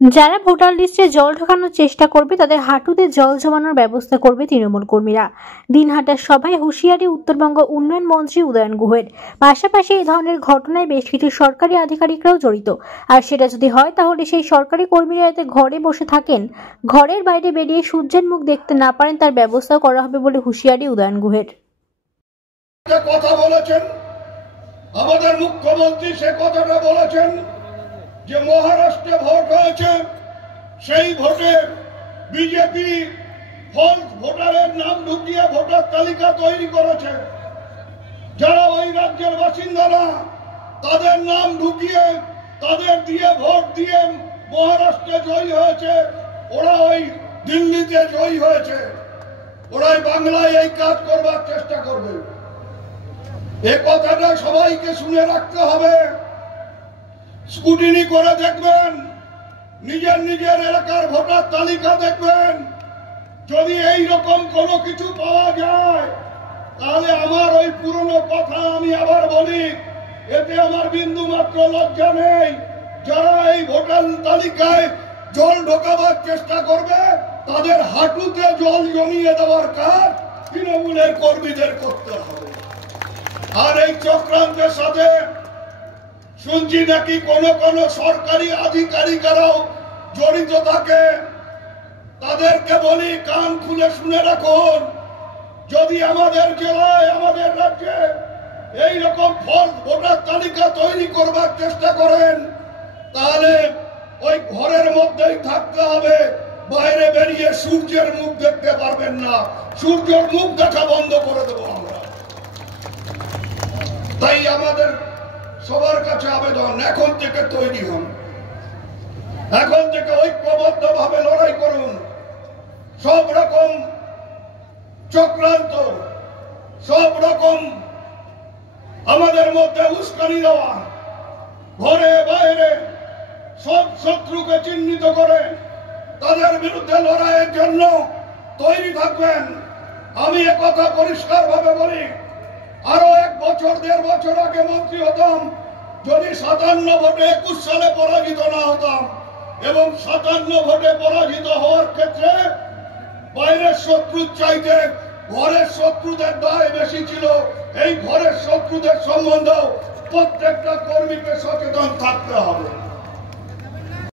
যারা ভোটার লিস্টে জল ঢোকানোর চেষ্টা করবে তাদের হাঁটুতে জল জমানোর ব্যবস্থা করবে তৃণমূল কর্মীরা। দিনহাটার সভায় হুঁশিয়ারি উত্তরবঙ্গ উন্নয়ন মন্ত্রী উদয়ন গুহের। পাশাপাশি এই ধরনের ঘটনায় বেশ কিছু সরকারি আধিকারিকরাও জড়িত, আর সেটা যদি হয় তাহলে সেই সরকারি কর্মীরা যাতে ঘরে বসে থাকেন, ঘরের বাইরে বেরিয়ে সূর্যের মুখ দেখতে না পারেন, তার ব্যবস্থা করা হবে বলে হুঁশিয়ারি উদয়ন গুহের। কথা বলেছেন আমাদের মুখ্যমন্ত্রী, সে কথাটা বলেছেন যে মহারাষ্ট্রে ভোট হয়েছে, সেই ভোটে বিজেপি ফলস ভোটারের নাম ঢুকিয়ে ভোটার তালিকা তৈরি করেছে। যারা ওই রাজ্যের বাসিন্দা না তাদের নাম ঢুকিয়ে তাদের দিয়ে ভোট দিয়ে মহারাষ্ট্রে জয়ী হয়েছে, ওরা ওই দিল্লিতে জয়ী হয়েছে, ওরাই বাংলায় এই কাজ করবার চেষ্টা করবে। এ কথাটা সবাইকে শুনে রাখতে হবে। স্কুটিনি করে দেখবেন, নিজের নিজের এলাকার ভোটার তালিকা দেখবেন, যদি এই রকম কোনো কিছু পাওয়া যায় তাহলে আমার ওই পুরনো কথা আমি আবার বলি, এতে আমার বিন্দু মাত্র লজ্জা নেই। যারা এই ভোটার তালিকায় জল ঢোকাবার চেষ্টা করবে তাদের হাঁটুতে জল জমিয়ে দেওয়ার কাজ তৃণমূলের কর্মীদের করতে হবে। আর এই চক্রান্তের সাথে শুনছি নাকি কোন কোন সরকারি আধিকারিকরাও জড়িত থাকে। তাদেরকে বলি, কান খুলে শুনে রাখুন, যদি আমাদের জেলায় আমাদের রাজ্যে এইরকম ফলস ভোটার তালিকা তৈরি করবার চেষ্টা করেন তাহলে ওই ঘরের মধ্যেই থাকতে হবে, বাইরে বেরিয়ে সূর্যের মুখ দেখতে পারবেন না, সূর্যের মুখ দেখা বন্ধ করে দেবো আমরা। তাই আমাদের সবার কাছে আবেদন, এখন থেকে তৈরি হন, এখন থেকে ঐক্যবদ্ধ ভাবে লড়াই করুন। সব রকম চক্রান্ত, সব রকম আমাদের মধ্যে উস্কানি দেওয়া, ঘরে বাইরে সব শত্রুকে চিহ্নিত করে তাদের বিরুদ্ধে লড়াইয়ের জন্য তৈরি থাকবেন। আমি একথা পরিষ্কার ভাবে বলি, আরো 1 বছর 1.5 বছর আগে মন্ত্রী হতাম, যদি 57 ভোটে 21 সালে পরাজিত না হতাম, এবং 57 ভোটে পরাজিত হওয়ার ক্ষেত্রে বাইরের শত্রুর চাইতে ঘরের শত্রুদের দায় বেশি ছিল। এই ঘরের শত্রুদের সম্বন্ধেও প্রত্যেকটা কর্মীকে সচেতন থাকতে হবে।